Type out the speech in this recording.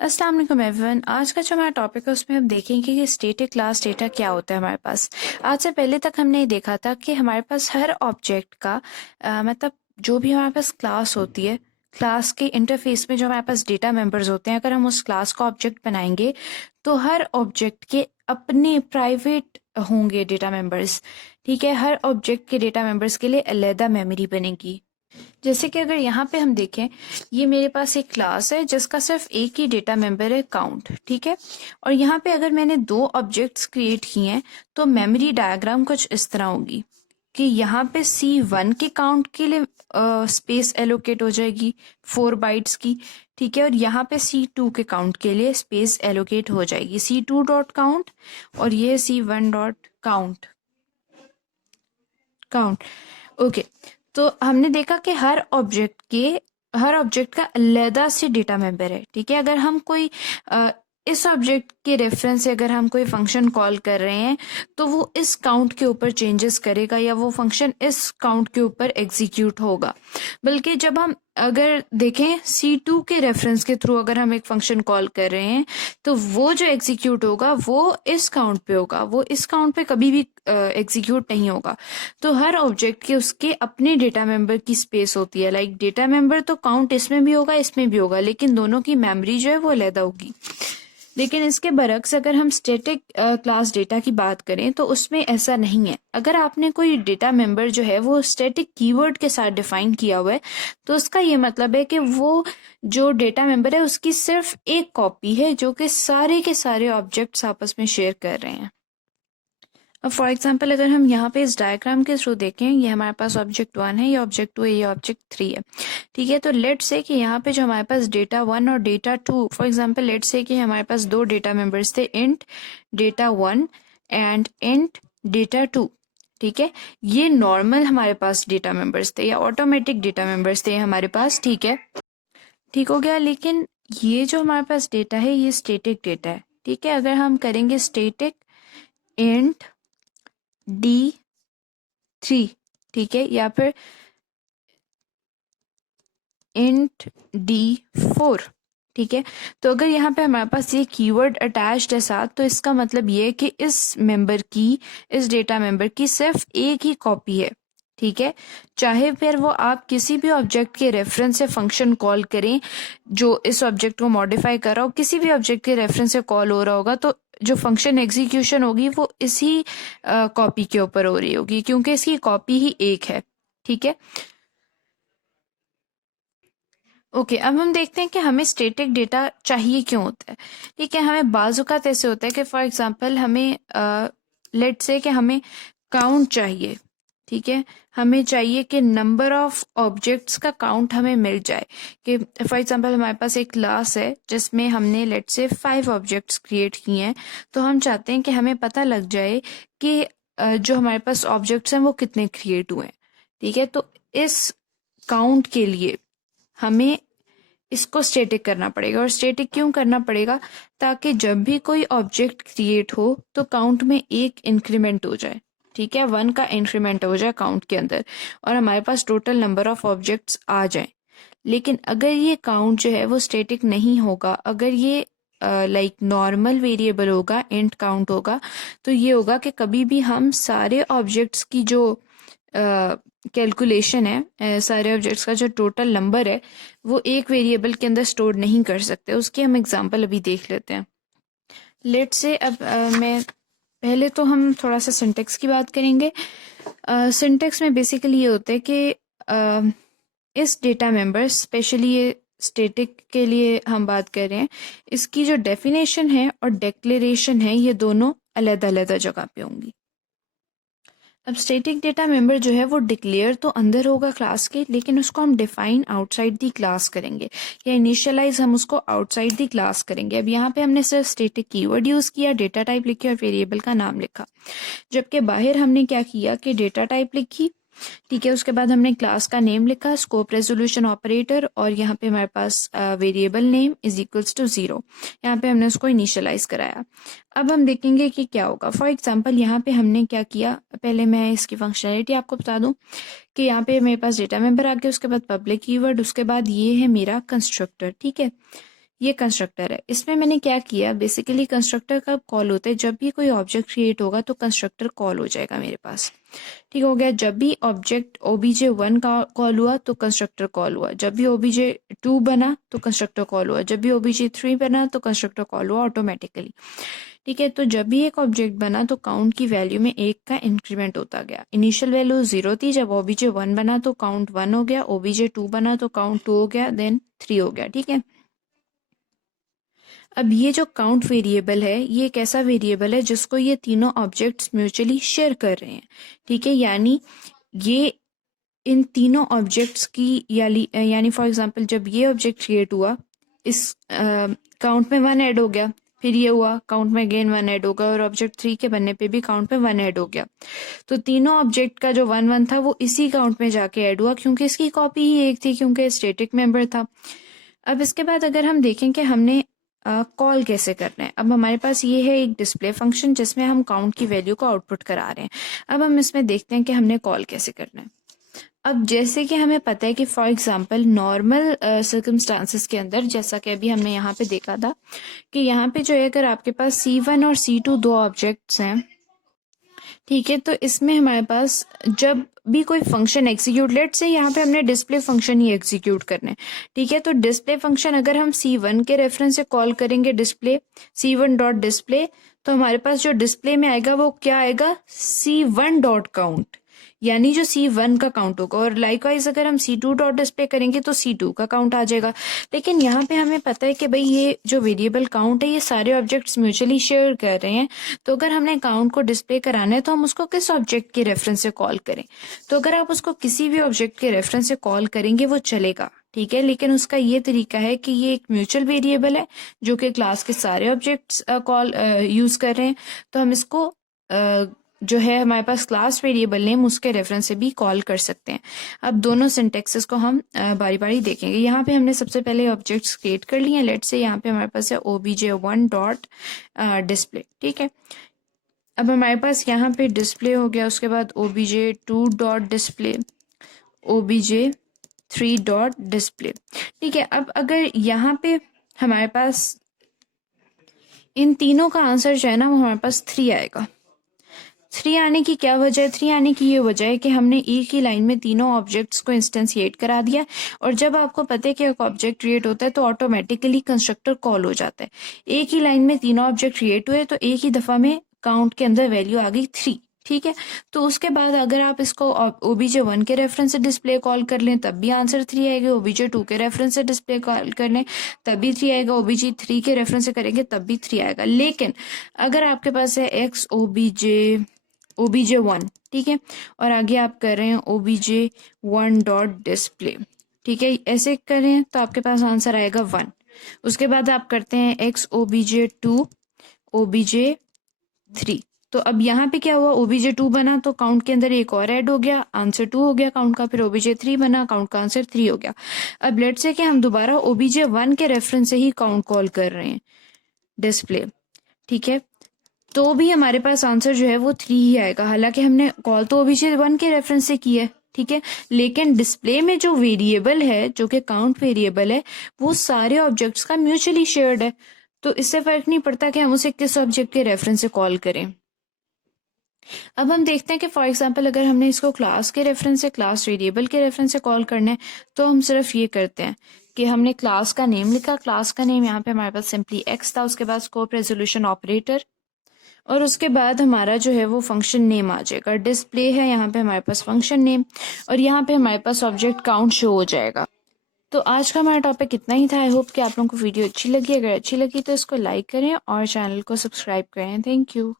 अस्सलाम वालेकुम एवरीवन। आज का जो हमारा टॉपिक है उसमें हम देखेंगे कि स्टैटिक क्लास डेटा क्या होता है हमारे पास। आज से पहले तक हमने ये देखा था कि हमारे पास हर ऑब्जेक्ट का मतलब जो भी हमारे पास क्लास होती है, क्लास के इंटरफेस में जो हमारे पास डेटा मेंबर्स होते हैं, अगर हम उस क्लास का ऑब्जेक्ट बनाएंगे तो हर ऑब्जेक्ट के अपने प्राइवेट होंगे डेटा मेंबर्स। ठीक है, हर ऑब्जेक्ट के डेटा मेंबर्स के लिए अलग मेमोरी बनेगी। जैसे कि अगर यहाँ पे हम देखें, ये मेरे पास एक क्लास है जिसका सिर्फ एक ही डेटा मेंबर है काउंट। ठीक है, और यहाँ पे अगर मैंने दो ऑब्जेक्ट्स क्रिएट किए हैं तो मेमोरी डायग्राम कुछ इस तरह होगी कि यहाँ पे C1 के काउंट के लिए स्पेस एलोकेट हो जाएगी 4 बाइट्स की। ठीक है, और यहाँ पे C2 के काउंट के लिए स्पेस एलोकेट हो जाएगी C2 डॉट काउंट, और ये C1 dot count count. Okay, तो हमने देखा कि हर ऑब्जेक्ट का अलग से डेटा मेंबर है। ठीक है, अगर हम कोई इस ऑब्जेक्ट के रेफरेंस से अगर हम कोई फंक्शन कॉल कर रहे हैं तो वो इस काउंट के ऊपर चेंजेस करेगा या वो फंक्शन इस काउंट के ऊपर एग्जीक्यूट होगा। बल्कि जब हम अगर देखें C2 के रेफरेंस के थ्रू अगर हम एक फंक्शन कॉल कर रहे हैं तो वो जो एग्जीक्यूट होगा वो इस काउंट पे होगा, वो इस काउंट पे कभी भी एग्जीक्यूट नहीं होगा। तो हर ऑब्जेक्ट के उसके अपने डेटा मेंबर की स्पेस होती है। लाइक डेटा मेंबर तो काउंट इसमें भी होगा इसमें भी होगा, लेकिन दोनों की मेमोरी जो है वो अलग होगी। लेकिन इसके बरक्स अगर हम स्टैटिक क्लास डेटा की बात करें तो उसमें ऐसा नहीं है। अगर आपने कोई डेटा मेंबर जो है वो स्टैटिक कीवर्ड के साथ डिफाइन किया हुआ है तो उसका ये मतलब है कि वो जो डेटा मेंबर है उसकी सिर्फ एक कॉपी है जो कि सारे के सारे ऑब्जेक्ट्स आपस में शेयर कर रहे हैं। अब फॉर एग्जांपल अगर हम यहाँ पे इस डायग्राम के थ्रू देखें, ये हमारे पास ऑब्जेक्ट 1 है, ये ऑब्जेक्ट 2 है, ये ऑब्जेक्ट 3 है। ठीक है, तो लेट्स से कि यहाँ पे जो हमारे पास डेटा 1 और data 2, for example let's say कि हमारे पास दो डेटा मेंबर्स थे, int data 1 and int data 2। ठीक है, ये नॉर्मल हमारे पास डेटा मेंबर्स थे या ऑटोमेटिक डेटा मेंबर्स थे हमारे पास। ठीक है, ठीक हो गया। लेकिन ये जो हमारे पास डेटा है ये स्टेटिक डेटा है। ठीक है, अगर हम करेंगे स्टेटिक इंट D3, ठीक है, या फिर इंट D4। ठीक है, तो अगर यहाँ पे हमारे पास ये कीवर्ड अटैच्ड है साथ तो इसका मतलब ये है कि इस डेटा मेंबर की सिर्फ एक ही कॉपी है। ठीक है, चाहे फिर वो आप किसी भी ऑब्जेक्ट के रेफरेंस से फंक्शन कॉल करें जो इस ऑब्जेक्ट को मॉडिफाई कर रहा हो, किसी भी ऑब्जेक्ट के रेफरेंस से कॉल हो रहा होगा तो जो फंक्शन एग्जीक्यूशन होगी वो इसी कॉपी के ऊपर हो रही होगी क्योंकि इसकी कॉपी ही एक है। ठीक है, ओके, अब हम देखते हैं कि हमें स्टैटिक डेटा चाहिए क्यों होता है। ठीक है, हमें बाजुकात ऐसे होता है कि फॉर एग्जांपल हमें लेट से कि हमें काउंट चाहिए। ठीक है, हमें चाहिए कि नंबर ऑफ ऑब्जेक्ट्स का काउंट हमें मिल जाए। कि फॉर एग्जांपल हमारे पास एक क्लास है जिसमें हमने लेट से 5 ऑब्जेक्ट्स क्रिएट किए हैं, तो हम चाहते हैं कि हमें पता लग जाए कि जो हमारे पास ऑब्जेक्ट्स हैं वो कितने क्रिएट हुए हैं। ठीक है, तो इस काउंट के लिए हमें इसको स्टैटिक करना पड़ेगा। और स्टैटिक क्यों करना पड़ेगा? ताकि जब भी कोई ऑब्जेक्ट क्रिएट हो तो काउंट में एक इंक्रीमेंट हो जाए। ठीक है, 1 का इंक्रीमेंट हो जाए काउंट के अंदर और हमारे पास टोटल नंबर ऑफ ऑब्जेक्ट्स आ जाए। लेकिन अगर ये काउंट जो है वो स्टैटिक नहीं होगा, अगर ये लाइक नॉर्मल वेरिएबल होगा, इंट काउंट होगा, तो ये होगा कि कभी भी हम सारे ऑब्जेक्ट्स की जो कैलकुलेशन है, सारे ऑब्जेक्ट्स का जो टोटल नंबर है वो एक वेरिएबल के अंदर स्टोर नहीं कर सकते। उसकी हम एग्जांपल अभी देख लेते हैं। लेट से अब मैं पहले तो हम थोड़ा सा सिंटेक्स की बात करेंगे। सिंटेक्स में बेसिकली ये होता है कि इस डेटा मेंबर स्पेशली ये स्टैटिक के लिए हम बात कर रहे हैं, इसकी जो डेफिनेशन है और डिक्लेरेशन है ये दोनों अलग अलग जगह पे होंगी। अब स्टैटिक डेटा मेंबर जो है वो डिक्लेयर तो अंदर होगा क्लास के, लेकिन उसको हम डिफाइन आउटसाइड दी क्लास करेंगे या इनिशियलाइज हम उसको आउटसाइड दी क्लास करेंगे। अब यहाँ पे हमने सिर्फ स्टैटिक कीवर्ड यूज किया, डेटा टाइप लिखी और वेरिएबल का नाम लिखा, जबकि बाहर हमने क्या किया कि डेटा टाइप लिखी। ठीक है, उसके बाद हमने क्लास का नेम लिखा, स्कोप रेजोल्यूशन ऑपरेटर, और यहाँ पे हमारे पास variable name is equals to 0। यहाँ पे हमने उसको इनिशियलाइज कराया। अब हम देखेंगे कि क्या होगा। फॉर एग्जांपल यहाँ पे हमने क्या किया, पहले मैं इसकी फंक्शनैलिटी आपको बता दूं कि यहाँ पे मेरे पास डेटा मेंबर आ गया, उसके बाद पब्लिक कीवर्ड, उसके बाद ये है मेरा कंस्ट्रक्टर। ठीक है, ये कंस्ट्रक्टर है। इसमें मैंने क्या किया, बेसिकली कंस्ट्रक्टर कब कॉल होते हैं, जब भी कोई ऑब्जेक्ट क्रिएट होगा तो कंस्ट्रक्टर कॉल हो जाएगा मेरे पास। ठीक हो गया। जब भी ऑब्जेक्ट obj1 का कॉल हुआ तो कंस्ट्रक्टर कॉल हुआ, जब भी obj2 बना तो कंस्ट्रक्टर कॉल हुआ, जब भी obj3 बना तो कंस्ट्रक्टर कॉल हुआ ऑटोमेटिकली। ठीक है। तो जब भी एक ऑब्जेक्ट बना तो काउंट की वैल्यू में 1 का इंक्रीमेंट होता गया। इनिशियल वैल्यू 0 थी, जब obj1 बना तो काउंट 1 हो गया, obj2 बना तो काउंट 2 हो गया, देन 3 हो गया। ठीक है। अब ये जो काउंट वेरिएबल है ये एक ऐसा वेरिएबल है जिसको ये तीनों ऑब्जेक्ट्स म्यूचुअली शेयर कर रहे हैं। ठीक है। यानी ये इन तीनों ऑब्जेक्ट्स की यानी फॉर एग्जांपल जब ये ऑब्जेक्ट क्रिएट हुआ, इस काउंट में 1 ऐड हो गया, फिर ये हुआ काउंट में अगेन 1 ऐड होगा, और ऑब्जेक्ट 3 के बनने पे भी काउंट में 1 ऐड हो गया। तो तीनों ऑब्जेक्ट का जो 1 1 था वो इसी काउंट में जाके ऐड हुआ, क्योंकि इसकी कॉपी ही एक थी, क्योंकि स्टैटिक मेंबर था। अब इसके बाद अगर हम देखें कि हमने कॉल कैसे करना है, अब हमारे पास ये है एक डिस्प्ले फंक्शन जिसमें हम काउंट की वैल्यू को आउटपुट करा रहे हैं। अब हम इसमें देखते हैं कि हमने कॉल कैसे करना है। अब जैसे कि हमें पता है कि फॉर एग्जांपल नॉर्मल सर्कमस्टांसेस के अंदर, जैसा कि अभी हमने यहाँ पे देखा था कि यहाँ पे जो है अगर आपके पास C1 और C2 दो ऑब्जेक्ट्स हैं, ठीक है, तो इसमें हमारे पास जब भी कोई फंक्शन एग्जीक्यूट, लेट से यहाँ पे हमने डिस्प्ले फंक्शन ही एग्जीक्यूट करना है। ठीक है। तो डिस्प्ले फंक्शन अगर हम C1 के रेफरेंस से कॉल करेंगे डिस्प्ले C1 डॉट डिस्प्ले, तो हमारे पास जो डिस्प्ले में आएगा वो क्या आएगा, C1 डॉट काउंट, यानी जो C1 का काउंट होगा। और लाइकवाइज अगर हम C2 डॉट डिस्प्ले करेंगे तो C2 का काउंट आ जाएगा। लेकिन यहाँ पे हमें पता है कि भाई ये जो वेरिएबल काउंट है ये सारे ऑब्जेक्ट्स म्यूचुअली शेयर कर रहे हैं, तो अगर हमने काउंट को डिस्प्ले कराना है तो हम उसको किस ऑब्जेक्ट के रेफरेंस से कॉल करें। तो अगर आप उसको किसी भी ऑब्जेक्ट के रेफरेंस से कॉल करेंगे वो चलेगा। ठीक है। लेकिन उसका ये तरीका है कि ये एक म्यूचुअल वेरिएबल है जो कि क्लास के सारे ऑब्जेक्ट्स कॉल यूज कर रहे हैं, तो हम इसको जो है हमारे पास क्लास वेरिएबल नेम उसके रेफरेंस से भी कॉल कर सकते हैं। अब दोनों सिंटेक्सेस को हम बारी बारी देखेंगे। यहाँ पे हमने सबसे पहले ऑब्जेक्ट्स क्रिएट कर लिए हैं। लेट्स से यहाँ पे हमारे पास है obj1 डॉट डिस्प्ले। ठीक है। अब हमारे पास यहाँ पे डिस्प्ले हो गया, उसके बाद obj2 dot display, obj3 dot display. ठीक है। अब अगर यहाँ पे हमारे पास इन तीनों का आंसर जो है ना वो हमारे पास 3 आएगा। 3 आने की क्या वजह है, 3 आने की ये वजह है कि हमने एक ही लाइन में तीनों ऑब्जेक्ट्स को इंस्टेंशिएट करा दिया। और जब आपको पता है कि एक ऑब्जेक्ट क्रिएट होता है तो ऑटोमेटिकली कंस्ट्रक्टर कॉल हो जाता है। एक ही लाइन में तीनों ऑब्जेक्ट क्रिएट हुए तो एक ही दफा में काउंट के अंदर वैल्यू आ गई 3। ठीक है। तो उसके बाद अगर आप इसको obj1 के रेफरेंस से डिस्प्ले कॉल कर लें तब भी आंसर 3 आएगा, obj2 के रेफरेंस से डिस्प्ले कॉल कर लें तब भी 3 आएगा, obj3 के रेफरेंस से करेंगे तब भी 3 आएगा। लेकिन अगर आपके पास है x obj1, ठीक है, और आगे आप कर रहे हैं obj1 डॉट डिस्प्ले, ठीक है, ऐसे कर रहे हैं तो आपके पास आंसर आएगा 1। उसके बाद आप करते हैं x obj2 obj3, तो अब यहाँ पे क्या हुआ, obj2 बना तो काउंट के अंदर एक और ऐड हो गया, आंसर 2 हो गया काउंट का, फिर obj3 बना, काउंट का आंसर 3 हो गया। अब लेट्स से कि हम दोबारा obj1 के रेफरेंस से ही काउंट कॉल कर रहे हैं डिस्प्ले, ठीक है, तो भी हमारे पास आंसर जो है वो 3 ही आएगा। हालांकि हमने कॉल तो obj1 के रेफरेंस से की है, ठीक है, लेकिन डिस्प्ले में जो वेरिएबल है जो कि काउंट वेरिएबल है वो सारे ऑब्जेक्ट्स का म्यूचुअली शेयर्ड है, तो इससे फर्क नहीं पड़ता कि हम उसे किस ऑब्जेक्ट के रेफरेंस से कॉल करें। अब हम देखते हैं कि फॉर एग्जांपल अगर हमने इसको क्लास के रेफरेंस से, क्लास वेरिएबल के रेफरेंस से कॉल करना है तो हम सिर्फ ये करते हैं कि हमने क्लास का नेम लिखा, क्लास का नेम यहाँ पे हमारे पास सिंपली x था, उसके बाद स्कोप रेजोल्यूशन ऑपरेटर, और उसके बाद हमारा जो है वो फंक्शन नेम आ जाएगा। डिस्प्ले है यहाँ पे हमारे पास फंक्शन नेम, और यहाँ पे हमारे पास ऑब्जेक्ट काउंट शो हो जाएगा। तो आज का हमारा टॉपिक इतना ही था। आई होप कि आप लोगों को वीडियो अच्छी लगी। अगर अच्छी लगी तो इसको लाइक करें और चैनल को सब्सक्राइब करें। Thank you.